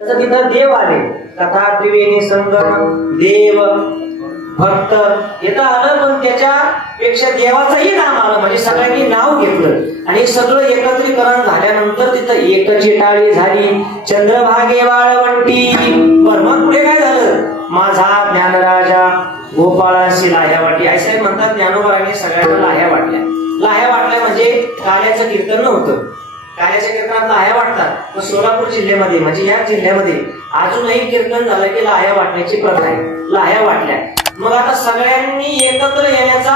तसं तिथं देव आले, कथा त्रिवेणी संगम देव भक्त येतं आलं, पण त्याच्यापेक्षा देवाचंही नाम आलं, म्हणजे सगळ्यांनी नाव घेतलं आणि सगळं एकत्रीकरण झाल्यानंतर तिथं एकची टाळी झाली, चंद्रभागे वाळवंटी. बर मग पुढे काय झालं? माझा ज्ञानराजा गोपाळांशी लाह्या वाटली. असं म्हणतात ज्ञानोबारांनी सगळ्यांना लाह्या वाटल्या. लाह्या वाटल्या म्हणजे काल्याचं कीर्तन नव्हतं. काल्याच्या कीर्तनात लाह्या वाटतात. सोलापूर जिल्ह्यामध्ये म्हणजे या जिल्ह्यामध्ये अजूनही कीर्तन झालं की लाह्या वाटण्याची प्रथा आहे. लाह्या वाटल्या. मग आता सगळ्यांनी एकत्र येण्याचा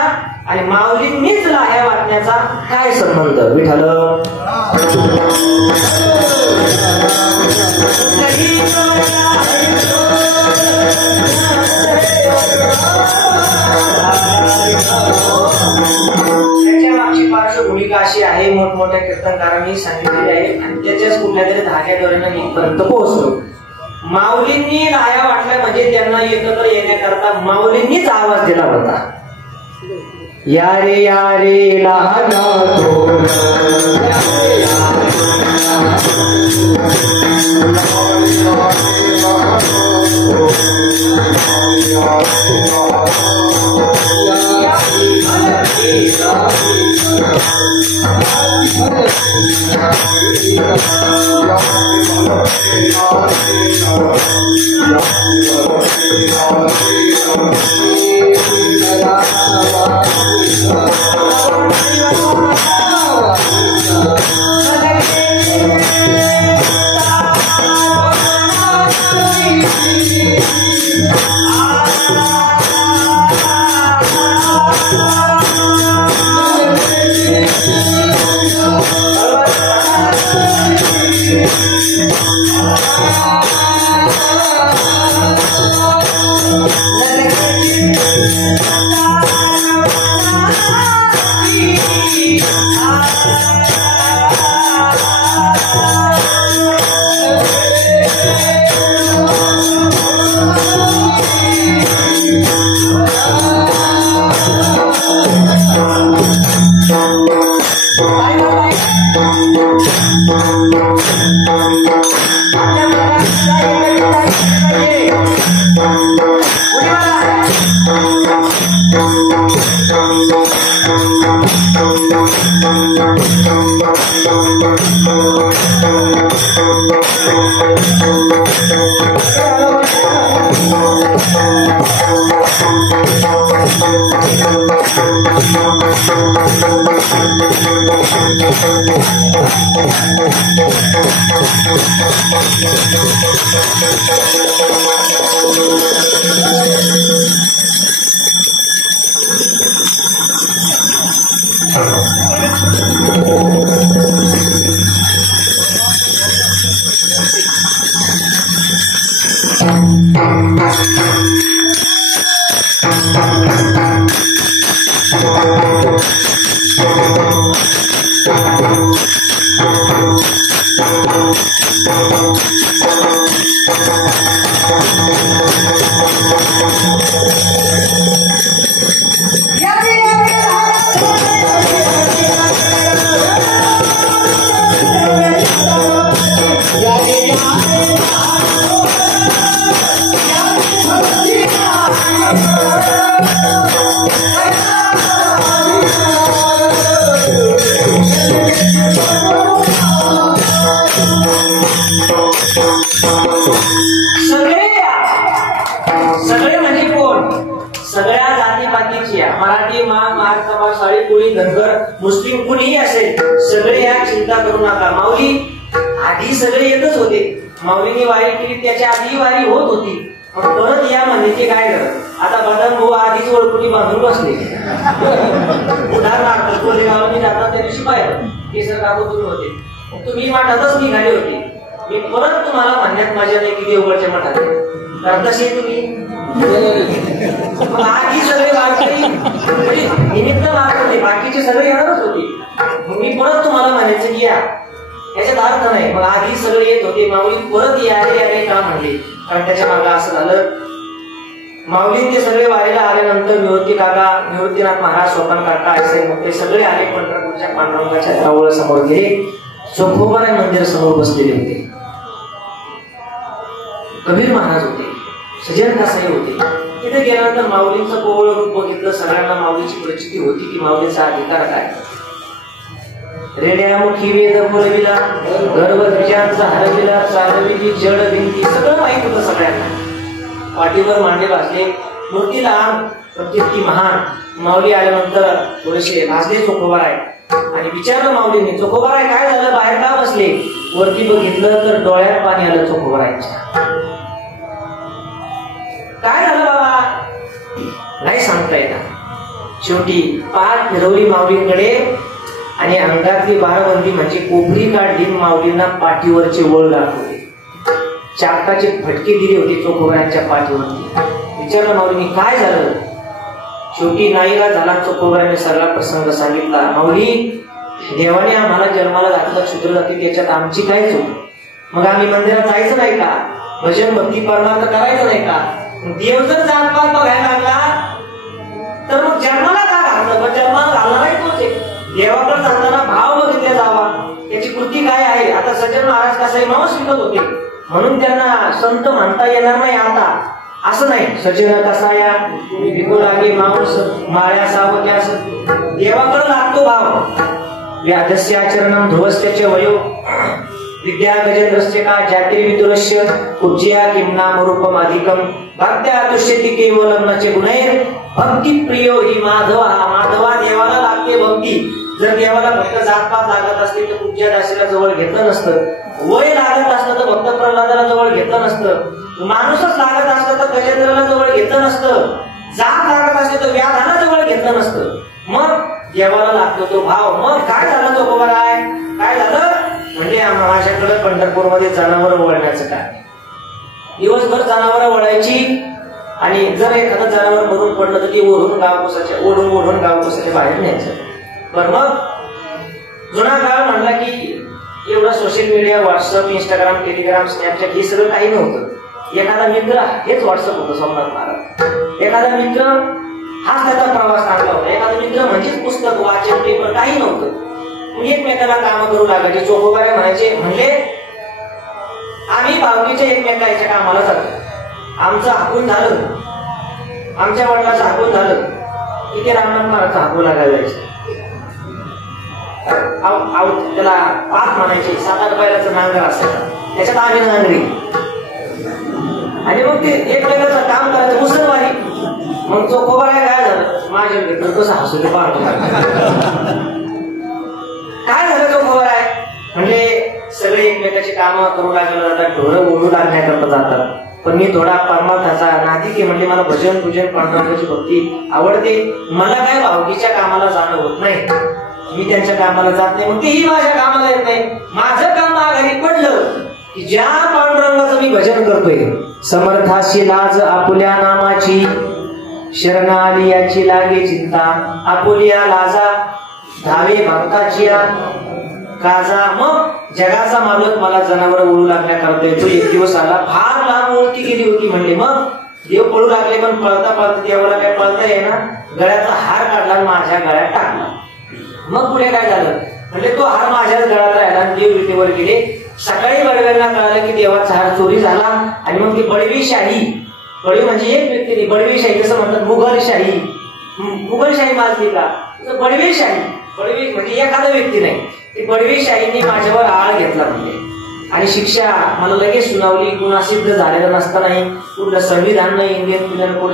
आणि माऊलींनीच लाह्या वाटण्याचा काय संबंध? विठ्ठल त्याच्या मागची पार्श्वभूमिका अशी आहे, मोठमोठ्या कीर्तनकारांनी सांगितलेली आहे आणि त्याच्याच कुठल्या तरी धाग्याद्वारे इथपर्यंत पोहोचलो. माऊलींनी लाह्या वाटल्या म्हणजे त्यांना एकत्र येण्याकरता माऊलींनीच आवाज दिला होता. या रे लहाना सगळे म्हणजे कोण? सगळ्या जातीपातीची मराठी मार समाजशाळी कोणी धनगर मुस्लिम कुणीही असेल, सगळे या चिंता करू नका. माऊली आधी सगळे येतच होते. माऊलीने वारी केली त्याच्या आधी वारी होत होती. परत या म्हणण्याचे काय करत? आता बदम भाऊ आधीच ओळखुनी बांधून बसले. उदाहरणार्थ कोरेगावनी जातात त्या दिवशी पाहिलं केसर काकू तुम्ही होते, तुम्ही मठातच निघाले होते. मी परत तुम्हाला म्हणण्यात मजा नाही की देवगडच्या मठात तर तसे तुम्ही मग आधी सगळे वारकरी निमित्त मात्र होते, बाकीचे सगळे येणारच होते. मग मी परत तुम्हाला म्हणायचं की या याच्यात अर्थ नाही. मग आधी सगळे येत होते, माऊली परत यारे का म्हणले? कारण त्याच्या मागे असं झालं, माऊली ते सगळे वारीला आल्यानंतर निवृत्तीनाथ महाराज सोपान काका असे मोठे सगळे आले. पंढरपूरच्या पांडुरंगाच्या देवळा समोर गेले. चोखोबाराय मंदिर समोर बसलेले होते. कबीर महाराज होते, सजन कसाई होते. तिथे गेल्यानंतर माऊलींचं कोवळ रूप बघितलं. सगळ्यांना माऊलीची प्रचिती होती की माऊलीचा अधिकार काय. रेड्यामुखी वेद बोलविला, गर्व द्विजांचा हरविला, चालविली जड भिंती, सगळं माहित होतं सगळ्यांना. पाठीवर मांडे वाचले, मूर्ती लहान प्रत्येकी महान. माऊली आल्यानंतर थोडेसे भाजले चोखोबाराय आणि विचारलं माऊलींनी, चोखोबाराय काय झालं, बाहेर का बसले. वरती बघितलं तर डोळ्यात पाणी आलं चोखोबारायच्या. काय झालं बाबा, नाही सांगता येणार. शेवटी पाठ फिरवली माऊलींकडे आणि अंगातली बाराबंदी म्हणजे कोपरी काढली. माऊलींना पाठीवरचे वळ दाखवले, चाकाचे फटके दिले होते चोखोबारांच्या पाठीवरती. विचारलं माऊलींनी काय झालं. शेवटी नाईला झाला. चोखोबाराने सगळा प्रसंग सांगितला. माऊली, देवाने आम्हाला जन्माला घातलं क्षुद्र जाती, त्याच्यात आमची काय चूक. मग आम्ही मंदिरात जायचं नाही का, भजन भक्ती परमार्थ करायचं नाही का. देव जर जातपात बघायला लागला तर मग जन्माला का घातलं. पण जन्माला घालणार नाही तोच आहे. देवाकडे जाताना भाव बघितला जावा, त्याची कृती काय आहे. आता सज्जन महाराज कसाई मावस विकत होते म्हणून त्यांना संत म्हणता येणार नाही. आता असं नाही, सज्जन कसाया विकू लागे माणूस माळ्या सावत्यास. देवाकडे लागतो भाव. व्याधस्य आचरणम ध्रुवस्त्याचे वयो विद्या गजेंद्रस्य का जातिर्विदुरस्य पूज्या किंना रूपम अधिकम भक्त्या तुष्यति केवलमचे गुणैर भक्ती प्रियो ही माधवा. माधवा देवाला लागते भक्ती. जर देवाला भक्त जातपात लागत असते तर पूज्या दासीला जवळ घेतलं नसतं. वय लागत असतं तर भक्त प्रल्हादाला जवळ घेतलं नसतं. माणूसच लागत असतं तर गजेंद्राला जवळ घेतलं नसतं. जात लागत असते तर व्याधाला जवळ घेतलं नसतं. मग देवाला लागतो तो भाव. मग काय झालं चोखोबाराय, काय झालं म्हणजे माझ्याकडे पंढरपूरमध्ये जनावर वळण्याचं काय. दिवसभर जनावर वळायची आणि जर एखादं जनावर मरून पडलं तर ती ओढून गावकोसाच्या बाहेर न्यायचं. बरं, मग जुना काळ म्हणला की एवढा social media, WhatsApp, Instagram, Telegram, Snapchat हे सगळं काही नव्हतं. एखादा मित्र, हेच व्हॉट्सअप होतं सोमनाथ महाराज. एखादा मित्र हाच त्याचा प्रवास चांगला होता. एखादा मित्र म्हणजेच पुस्तक वाचन, पेपर काही नव्हतं. एकमेकाला काम करू लागायचे. चोखोबाराय म्हणायचे, म्हणले आम्ही भावकीच्या एकमेकाच्या कामाला जातो. आमचं हाकून झालं, आमच्या वडिलाचं हाकून झालं की ते रामनाथ महाराजचं हाकू लागायला जायचं. त्याला पाच म्हणायचे. 7-8 बैलाचं नांगर असायचं, त्याच्यात आम्ही नांगरी. आणि मग ते एकमेकाचं काम करायचं मुसलवारी. मग चोखोबाराय काय झालं, माझ्या मित्र कसं हसू ते पाहतो. काय झालं चोखोबाराय म्हणजे सगळे एकमेकाची कामं करू लागले जातात, ढोरं ओढू लागण्याकरता जातात. पण मी थोडा परमार्थाचा नादी की म्हणजे मला भजन पूजन पांडुरंगाची भक्ती आवडते. मला काय भावकीच्या कामाला जाणं होत नाही, मी त्यांच्या कामाला जात नाही. मग तेही माझ्या कामाला येत नाही. माझं काम माघारी पडलं की ज्या पांडुरंगाचं मी भजन करतोय, समर्थाशी लाज आपुल्या नामाची, शरणाली याची लागे चिंता, आपुल्या लाजा धावे भक्ताची काजा. मग जगाचा मालक मला जनावर ओळू लागण्याकरता येतो. एक दिवस आला, फार लांब ओळखी गेली होती म्हणले. मग देव पळू लागले, पण पळता पळता देवाला काय पळता येईना. गळ्याचा हार काढला आणि माझ्या गळ्यात टाकला. मग पुढे काय झालं म्हणजे तो हार माझ्याच गळ्यात राहिला आणि देव विटेवर गेले. सकाळी बडव्यांना कळालं की देवाचा हार चोरी झाला. आणि मग ती बडवीशाही, बडवी म्हणजे एक व्यक्ती नाही, बडवीशाही कसं म्हणतात, मुघलशाही. मुघलशाही माजली का, बडवीशाही. बडवी म्हणजे एखादा व्यक्ती नाही, ती बडवीशाहीने माझ्यावर आळ घेतला म्हणजे. आणि शिक्षा मला लगेच सुनावली. गुन्हा सिद्ध झालेला नसतानाही, कुठलं संविधान नाही, इंडियन पिनल कोड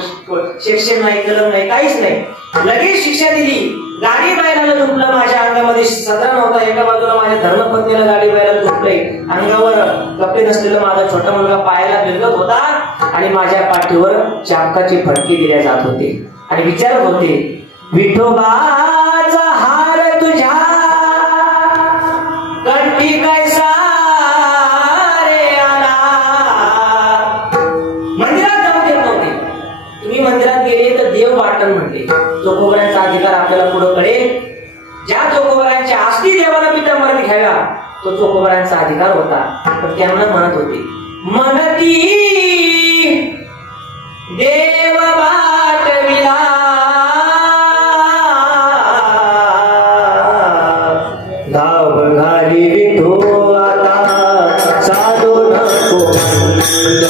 सेक्शन नाही, कलम नाही, काहीच नाही, लगेच शिक्षा दिली. गाडी बैलाला झोपलं माझ्या अंगामध्ये सदरा नव्हता. एका बाजूला माझ्या धर्मपत्नीला गाडी बैलाला झोपलंय. अंगावर कपडे नसलेला माझा छोटा मुलगा पायाला बिलगत होता आणि माझ्या पाठीवर चाबकाचे फटके दिले जात होते. आणि विचारत होते, विठोबाचा हार तुझ्या कंठी कैसा रे आला. मंदिरात जाऊ देत नव्हते. तुम्ही मंदिरात गेले तर देव वाटण म्हणते. चोखोबारांचा अधिकार आपल्याला पुढे कळेल. ज्या चोखोबारांच्या आस्ती देवाला पितांबरात घ्याव्या तो चोखोबारांचा अधिकार होता. पण त्यांना म्हणत होते, मनती देव वाटविला, धाव घाली विठो आता साधू नको. गोविंद